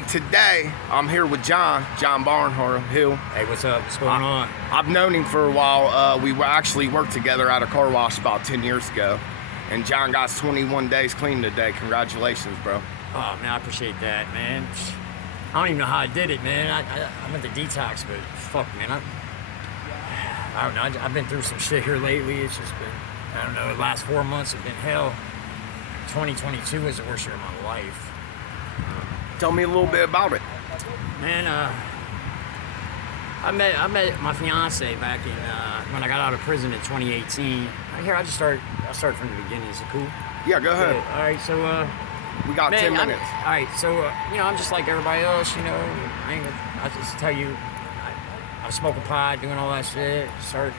right, today I'm here with John Barnhart Hill. Hey, what's up? What's going on? I've known him for a while. We actually worked together at a car wash about 10 years ago. And John got 21 days clean today. Congratulations, bro. Oh, man, I appreciate that, man. I don't even know how I did it, man. I went to detox, but fuck, man. I don't know. I've been through some shit here lately. It's just been, I don't know, the last 4 months have been hell. 2022 was the worst year of my life. Tell me a little bit about it. Man, I met my fiance back in when I got out of prison in 2018. I'll start from the beginning. Is it cool? Yeah, go ahead. All right, so we got 10 minutes. All right, so I'm just like everybody else. I just tell you, I was smoking pot, doing all that shit. Start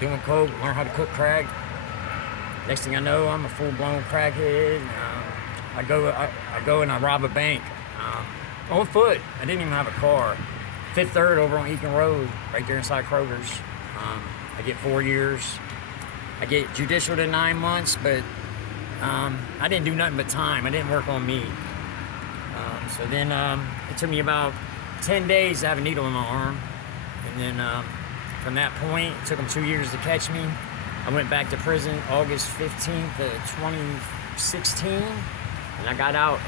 doing coke, learn how to cook crack. Next thing I know, I'm a full-blown crackhead. I go and I rob a bank on foot. I didn't even have a car. Fifth Third over on Eakin Road, right there inside Kroger's. I get 4 years. I get judicial to 9 months, but I didn't do nothing but time. I didn't work on me. So then it took me about 10 days to have a needle in my arm. And then from that point, it took them 2 years to catch me. I went back to prison August 15th of 2016, and I got out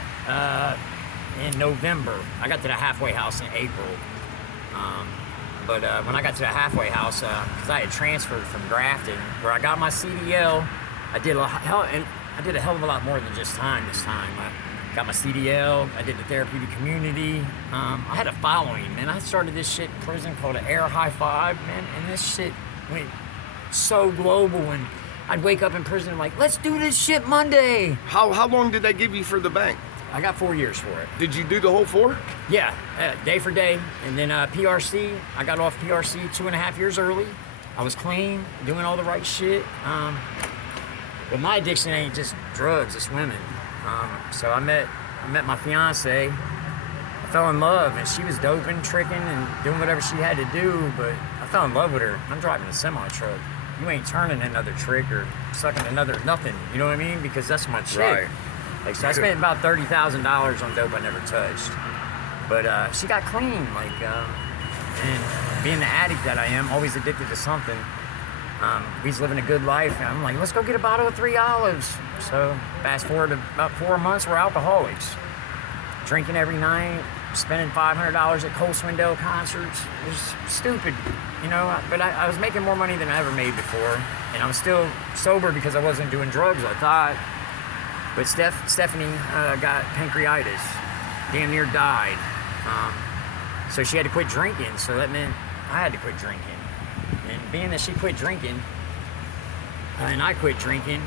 in November. I got to the halfway house in April. But when I got to the halfway house, because I had transferred from Grafton, where I got my CDL, I did a hell of a lot more than just time this time. I got my CDL, I did the therapeutic community. I had a following, man. I started this shit in prison called an Air High Five, man, and this shit went so global, and I'd wake up in prison like, let's do this shit Monday. How long did they give you for the bank? I got 4 years for it. Did you do the whole 4? Yeah, day for day. And then PRC, I got off PRC 2.5 years early. I was clean, doing all the right shit. But my addiction ain't just drugs, it's women. So I met my fiance. I fell in love, and she was doping, tricking, and doing whatever she had to do, but I fell in love with her. I'm driving a semi-truck. You ain't turning another trick or sucking another nothing, you know what I mean? Because that's my chick. Right. Like, so I spent about $30,000 on dope I never touched. But she got clean, and being the addict that I am, always addicted to something, we was living a good life, and I'm like, let's go get a bottle of 3 olives. So fast forward to about 4 months, we're alcoholics. Drinking every night, spending $500 at Cole Swindell concerts. It was stupid, but I was making more money than I ever made before, and I was still sober because I wasn't doing drugs, I thought. But Stephanie got pancreatitis, damn near died. So she had to quit drinking, so that meant I had to quit drinking. And being that she quit drinking, and I quit drinking,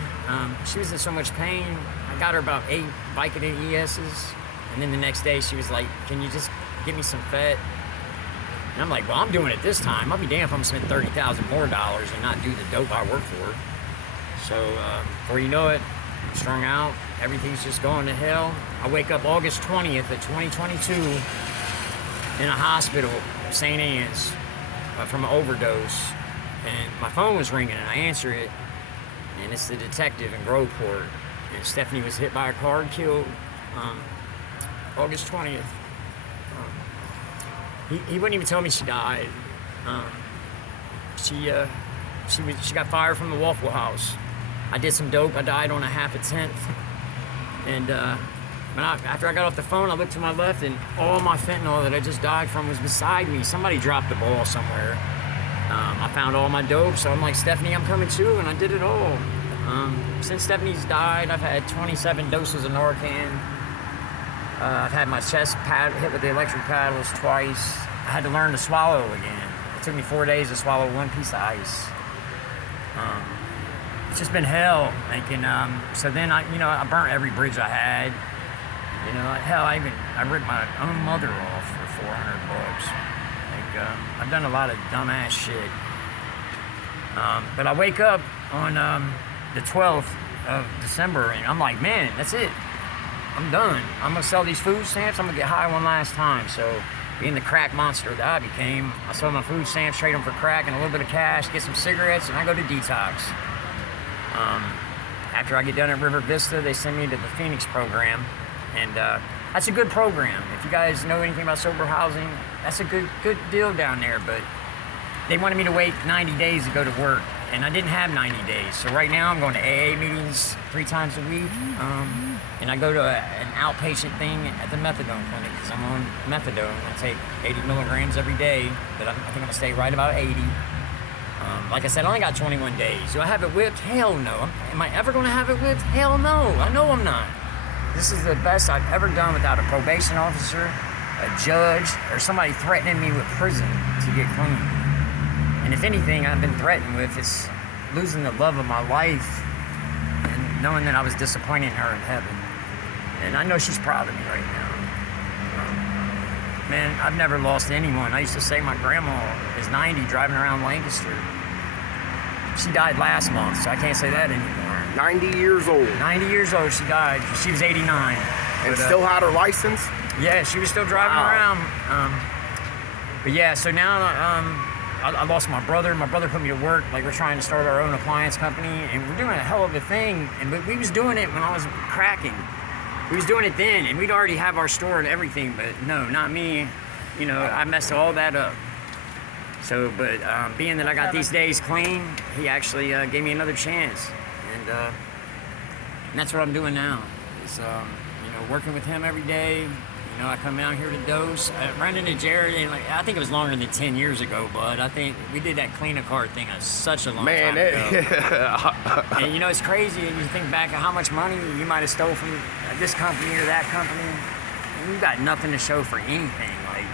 she was in so much pain. I got her about 8 Vicodin ESs, and then the next day she was like, can you just give me some Fet? And I'm like, well, I'm doing it this time. I'll be damned if I'm gonna spend $30,000 more and not do the dope I work for. So before you know it, I'm strung out, everything's just going to hell. I wake up August 20th of 2022 in a hospital, St. Anne's, from an overdose. And my phone was ringing, and I answer it, and it's the detective in Groveport. And Stephanie was hit by a car and killed August 20th. He wouldn't even tell me she died. She got fired from the Waffle House. I did some dope. I died on a half a tenth. And after I got off the phone, I looked to my left, and all my fentanyl that I just died from was beside me. Somebody dropped the ball somewhere. I found all my dope, so I'm like, Stephanie, I'm coming too, and I did it all. Since Stephanie's died, I've had 27 doses of Narcan. I've had my chest hit with the electric paddles twice. I had to learn to swallow again. It took me 4 days to swallow 1 piece of ice. It's just been hell. So then I burnt every bridge I had. Hell, I ripped my own mother off for $400. I've done a lot of dumbass shit. But I wake up on the 12th of December, and I'm like, man, that's it. I'm done. I'm gonna sell these food stamps. I'm gonna get high one last time. So, being the crack monster that I became, I sold my food stamps, trade them for crack and a little bit of cash, get some cigarettes, and I go to detox. After I get done at River Vista, they send me to the Phoenix program, and That's a good program. If you guys know anything about sober housing, that's a good deal down there. But they wanted me to wait 90 days to go to work, and I didn't have 90 days. So right now I'm going to AA meetings 3 times a week, and I go to an outpatient thing at the methadone clinic because I'm on methadone. I take 80 milligrams every day, but I think I'm going to stay right about 80. Like I said, I only got 21 days. Do I have it whipped? Hell no. Am I ever going to have it whipped? Hell no. I know I'm not. This is the best I've ever done without a probation officer, a judge, or somebody threatening me with prison to get clean. And if anything I've been threatened with is losing the love of my life and knowing that I was disappointing her in heaven. And I know she's proud of me right now. Man, I've never lost anyone. I used to say my grandma is 90 driving around Lancaster. She died last month, so I can't say that anymore. 90 years old. 90 years old, she died. She was 89. And still had her license? Yeah, she was still driving around. But yeah, so now I lost my brother. My brother put me to work. Like, we're trying to start our own appliance company, and we're doing a hell of a thing. But we was doing it when I was cracking. We was doing it then, and we'd already have our store and everything. But no, not me. You know, I messed all that up. So, but being that I got these days clean, he actually gave me another chance. And that's what I'm doing now. Is working with him every day. You know, I come out here to dose. I ran into Jared, and I think it was longer than 10 years ago, but I think we did that clean a card thing such a long time ago. And you know, it's crazy, and you think back of how much money you might have stole from this company or that company, and you got nothing to show for anything. Like,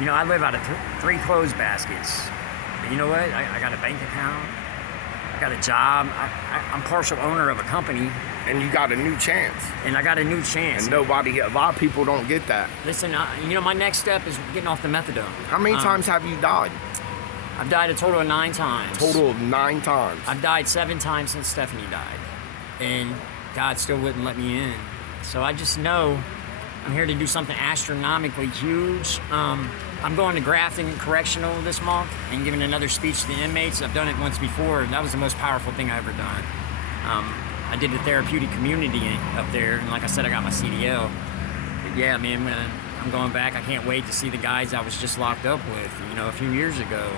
you know, I live out of 3 clothes baskets. But you know what? I got a bank account. I got a job. I'm partial owner of a company. And you got a new chance. And I got a new chance. And a lot of people don't get that. Listen, you know, my next step is getting off the methadone. How many times have you died? I've died a total of 9 times. Total of 9 times. I've died 7 times since Stephanie died. And God still wouldn't let me in. So I just know I'm here to do something astronomically huge. I'm going to Grafton Correctional this month and giving another speech to the inmates. I've done it once before, and that was the most powerful thing I've ever done. I did the therapeutic community up there, and like I said, I got my CDL. But yeah, man, when I'm going back, I can't wait to see the guys I was just locked up with, you know, a few years ago.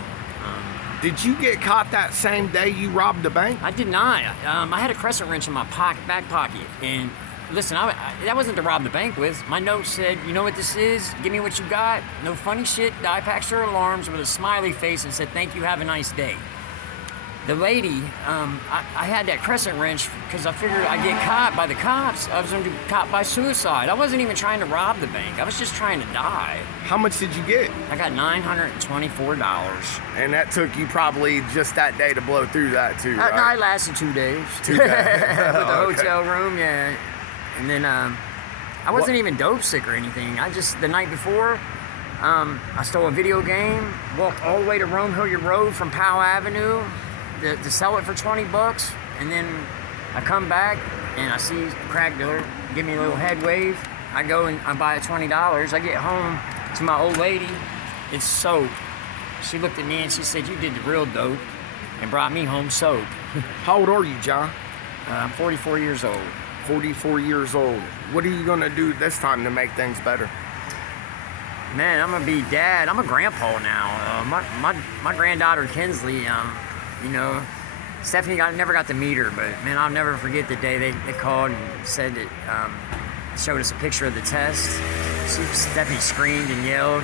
Did you get caught that same day you robbed the bank? I did not. I had a crescent wrench in my back pocket, and listen, that wasn't to rob the bank with. My note said, you know what this is? Give me what you got. No funny shit, die packs or alarms, with a smiley face, and said, thank you, have a nice day. The lady, I had that crescent wrench because I figured I'd get caught by the cops. I was going to be caught by suicide. I wasn't even trying to rob the bank. I was just trying to die. How much did you get? I got $924. And that took you probably just that day to blow through that too, right? No, I lasted 2 days. 2 days. With the Okay. hotel room, yeah. And then I wasn't even dope sick or anything. The night before, I stole a video game, walked all the way to Rome Hilliard Road from Powell Avenue to sell it for $20, and then I come back and I see a crack dealer give me a little head wave. I go and I buy it $20. I get home to my old lady. It's soap. She looked at me and she said, "You did the real dope," and brought me home soap. How old are you, John? I'm 44 years old. 44 years old. What are you gonna do this time to make things better? Man, I'm gonna be dad. I'm a grandpa now. My granddaughter Kinsley, you know, Stephanie never got to meet her, but man, I'll never forget the day they called and said that, showed us a picture of the test. Stephanie screamed and yelled,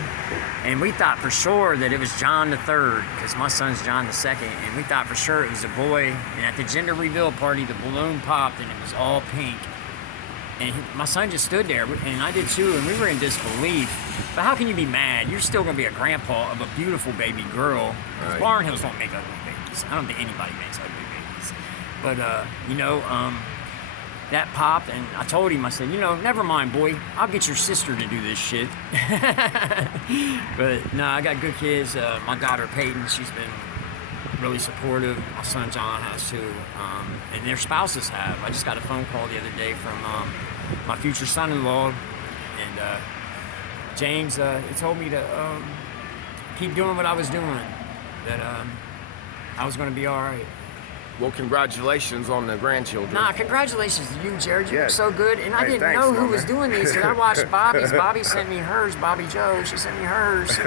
and we thought for sure that it was John the third, because my son's John the second, and we thought for sure it was a boy. And at the gender reveal party, the balloon popped and it was all pink. And my son just stood there, and I did too, and we were in disbelief. But how can you be mad? You're still gonna be a grandpa of a beautiful baby girl. Right. Barnhills don't make ugly babies. I don't think anybody makes ugly babies. But you know, that popped, and I told him, I said, you know, never mind, boy. I'll get your sister to do this shit. But no, I got good kids. My daughter Peyton, she's been really supportive. My son John has too, and their spouses have. I just got a phone call the other day from my future son-in-law, and James, he told me to keep doing what I was doing, that I was going to be all right. Well, congratulations on the grandchildren. Nah, congratulations to you, Jared. You Yeah. look so good. And I Hey, didn't thanks, know who man. was doing these, because I watched Bobby's. Bobby sent me hers, Bobby Joe. She sent me hers.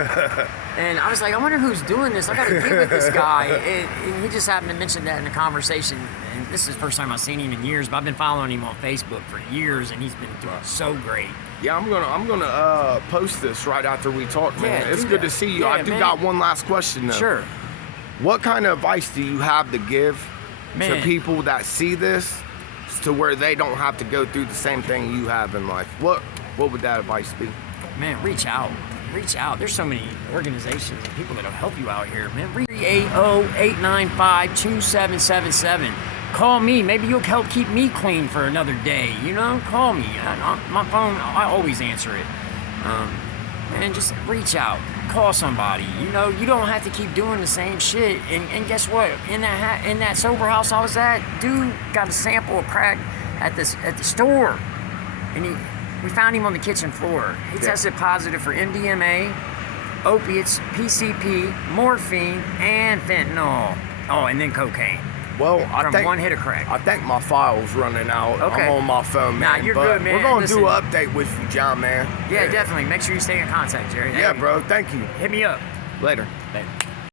And I was like, I wonder who's doing this. I got to get with this guy. And he just happened to mention that in the conversation. And this is the first time I've seen him in years, but I've been following him on Facebook for years, and he's been doing so great. Yeah, I'm gonna post this right after we talk, man. Yeah, It's do good that. to see you. Yeah, I do man. got one last question though. Sure. What kind of advice do you have to give to Man. people that see this, to where they don't have to go through the same thing you have in life? What would that advice be? Man, reach out. Reach out. There's so many organizations and people that'll help you out here, man. 380-895-2777. Call me. Maybe you'll help keep me clean for another day. You know, call me. My phone, I always answer it. And just reach out. Call somebody. You know, you don't have to keep doing the same shit. And guess what? In that sober house I was at, dude got a sample of crack at the store, and we found him on the kitchen floor. He tested positive for MDMA, opiates, PCP, morphine, and fentanyl. Oh, and then cocaine. Well, From one hit of crack. I think my file's running out. Okay. I'm on my phone, man. Nah, you're but good, man. We're gonna Listen. do an update with you, John, man. Yeah, definitely. Make sure you stay in contact, Jerry. Yeah, Hey, bro. Thank you. Hit me up. Later. Later.